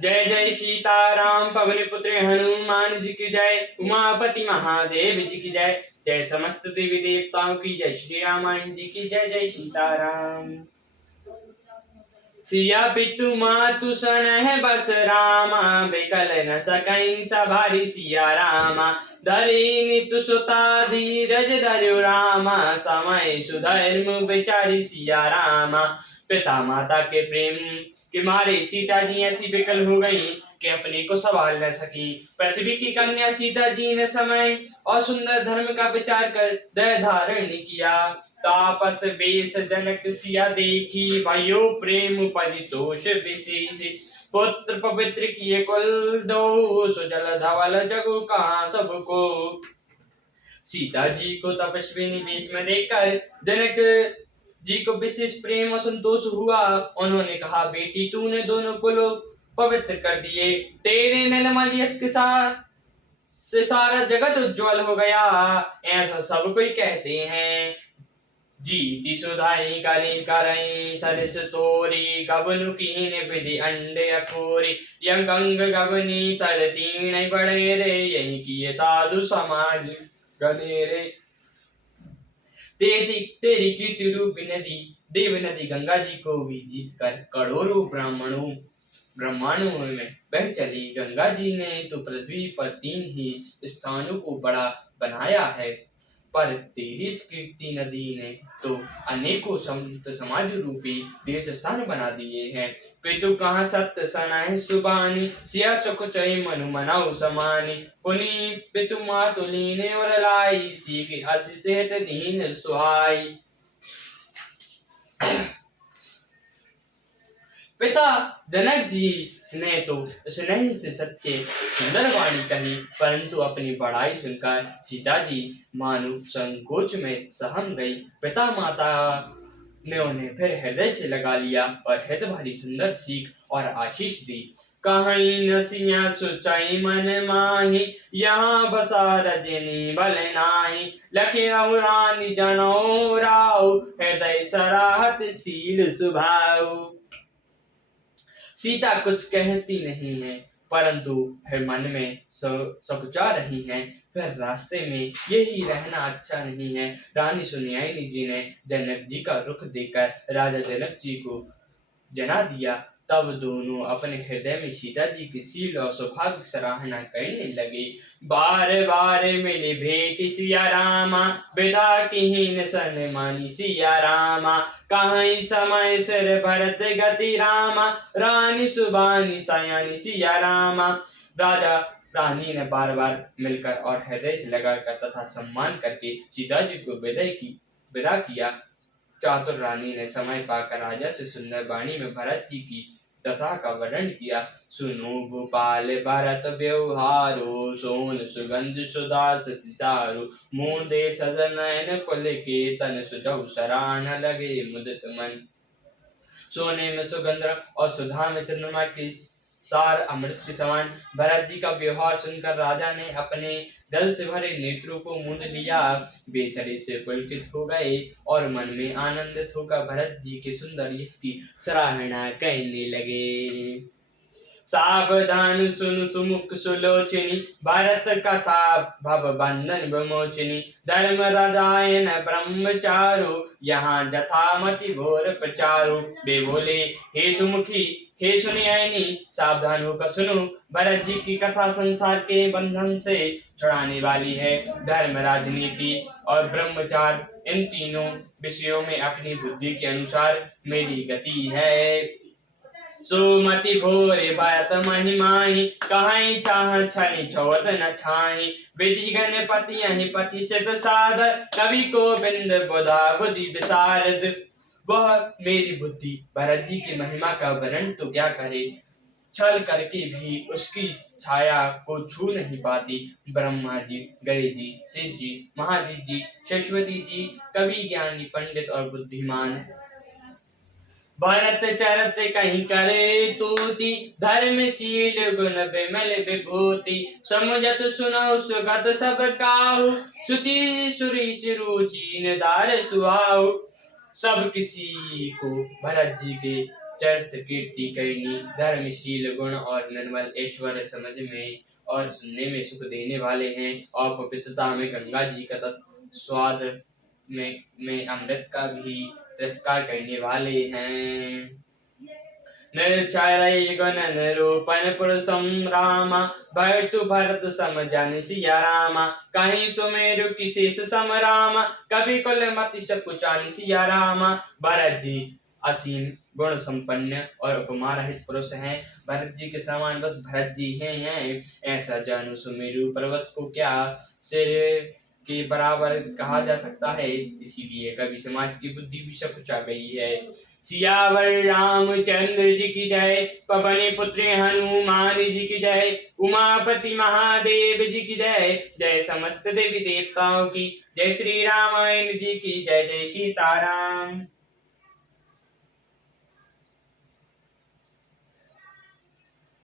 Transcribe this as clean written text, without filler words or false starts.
जय जय सीताराम पवन पुत्र हनुमान जी की जय। उमापति महादेव जी की जय। जय समस्त देवी देवताओं की जय। श्री रामायण जी की जय। जय सीताराम। सिया पितु मातु सनह बस रामा, बेकल न सकई सभारी सिया रामा। धरि नितु सुता धीरज धरु रामा, समय सुधर्म बेचारी सिया रामा। पिता माता के प्रेम के मारे सीता जी ऐसी बेकल हो गई कि अपने को संभाल न सकी। पृथ्वी की कन्या सीता जी ने समय और सुंदर धर्म का विचार कर दया धारण किया। तापस बेस जनक सिया देखी, भयो प्रेम परितोष विशेष। पुत्र पवित्र किए कुल दो, सुजल धवल जगु कहाँ सबको। सीता जी को तपस्विनी वेश में देखकर जनक जी को विशेष प्रेम और संतोष हुआ। उन्होंने कहा, बेटी तूने दोनों कुलों पवित्र कर दिए, तेरे निर्मल यश के साथ से सारा जगत उज्जवल हो गया, ऐसा सब कोई कहते हैं। जीति सुधाई करी करई सरस तोरी, गबनु कीन विधि अंडे अखोरी। यह गंग गबनी तल तीन बड़े रे, यही किए साधु समाज गणे रे। तेरी कीर्ति रूपी नदी देव नदी गंगा जी को भी जीत कर करोड़ों ब्रह्मांडों में बह चली। गंगा जी ने तो पृथ्वी पर 3 ही स्थानों को बड़ा बनाया है, पर तेरी इस कीर्ति नदी ने तो अनेकों संत समाज रूपी तीर्थ स्थान बना दिए हैं। पितु कहाँ सत्य सनाह सुबानी, सिया सुख चय मनु मनाऊ समानी। पुनि पितु मातुली ने और लाई, सीख अस सेहत दीन सुहाई। पिता जनक जी ने तो स्नेह से सच्चे सुंदर वाणी कही, परंतु अपनी बड़ाई सुनकर सीता जी मानो संकोच में सहम गई। पिता माता ने उन्हें फिर हृदय से लगा लिया और हित भरी सुंदर सीख और आशीष दी। कहीं नसिया सुचाई मन माही, यहाँ बसा रजनी बल नाही। लखे रानी जनो राव, हृदय सराहत शील सुभाव। सीता कुछ कहती नहीं है, परंतु फिर मन में सकुचा रही हैं। फिर रास्ते में यही रहना अच्छा नहीं है। रानी सुनयनी जी ने जनक जी का रुख देखकर राजा जनक जी को जना दिया। तब दोनों अपने हृदय में सीता जी की शील और स्वभाव की सराहना करने लगे। बार बार मिले भेंट सिया रामा, विदा कीन सन मानी सिया रामा। कहीं समय सिर भरत गति रामा, रानी सुबानी सयानी सिया रामा। राजा रानी ने बार बार मिलकर और हृदय से लगाकर तथा सम्मान करके सीता जी को विदा किया। चातुर रानी ने समय पाकर राजा से सुंदर वाणी में भरत जी की दशा का वर्णन किया। सुनो भूपाल भरत व्यवहारो, सोन सुगंध सुदास सिसारो। मोदे सजनयन कुल के तन, सुजौ सराहन लगे मुदित मन। सोने में सुगंध और सुधा में चंद्रमा की सार अमृत के समान। भरत जी का व्यवहार सुनकर राजा ने अपने जल से भरे नेत्रों को मूंद लिया। वे शरीर से पुलकित हो गए और मन में आनंदित होकर भरत जी के सुंदर यश की सराहना करने लगे। सावधान सुन सुमुख सुलोचनी, भरत कथा भव बंधन विमोचनी। धर्म राजायन ब्रह्मचारो, यहाँ जथामति घोर प्रचारो। वे बोले, हे सुमुखी हे सुनयनी, सावधान होकर सुनो। भरत जी की कथा संसार के बंधन से छुड़ाने वाली है। धर्म, राजनीति और ब्रह्मचार, इन तीनों विषयों में अपनी बुद्धि के अनुसार मेरी गति है। सुमति भोरे भरत महिमाही, कहीं चाह छनि छोत न छाही। विधि गणपति अहि पति से प्रसाद, कवि को बिंद बुधा बुद्धि विशारद। वह मेरी बुद्धि भरत जी की महिमा का वर्णन तो क्या करे, छल करके भी उसकी छाया को छू नहीं पाती। ब्रह्मा जी, गणेश जी, शेष जी, महादेव जी, सरस्वती जी, कवि, ज्ञानी, पंडित और बुद्धिमान। भरत चरत कहीं करे तूति, धर्मशील गुण विमल विभूति। समुझत सुनौ सुगत सब काहू, सुचि सुरुचि रुचि निधार सुहाऊ। सब किसी को भरत जी के चरित्र कीर्ति करनी, धर्मशील गुण और निर्मल ऐश्वर्य समझ में और सुनने में सुख देने वाले हैं, और पवित्रता में गंगा जी का स्वाद में अमृत का भी तिरस्कार करने वाले हैं। निर्चरय गुण निरूपण पुरुषम रामा, भरतु भरत सम जन सिया रामा, कहीं सुमेरु की शेष सम रामा, कभी कुल मति सकुचानि सिया रामा। भरत जी असीम गुण संपन्न और उपमा रहित पुरुष हैं। भरत जी के समान बस भरत जी हैं। ऐसा जानू सुमेरु पर्वत को क्या सिर के बराबर कहा जा सकता है, इसीलिए कभी समाज की बुद्धि भी सकुचा गई है। सियावर रामचंद्र जी की जय, पवन पुत्र हनुमान जी की जय, उमापति महादेव जी की जय, जय समस्त देवी देवताओं की, जय श्री रामायण जी की जय, जय सीताराम।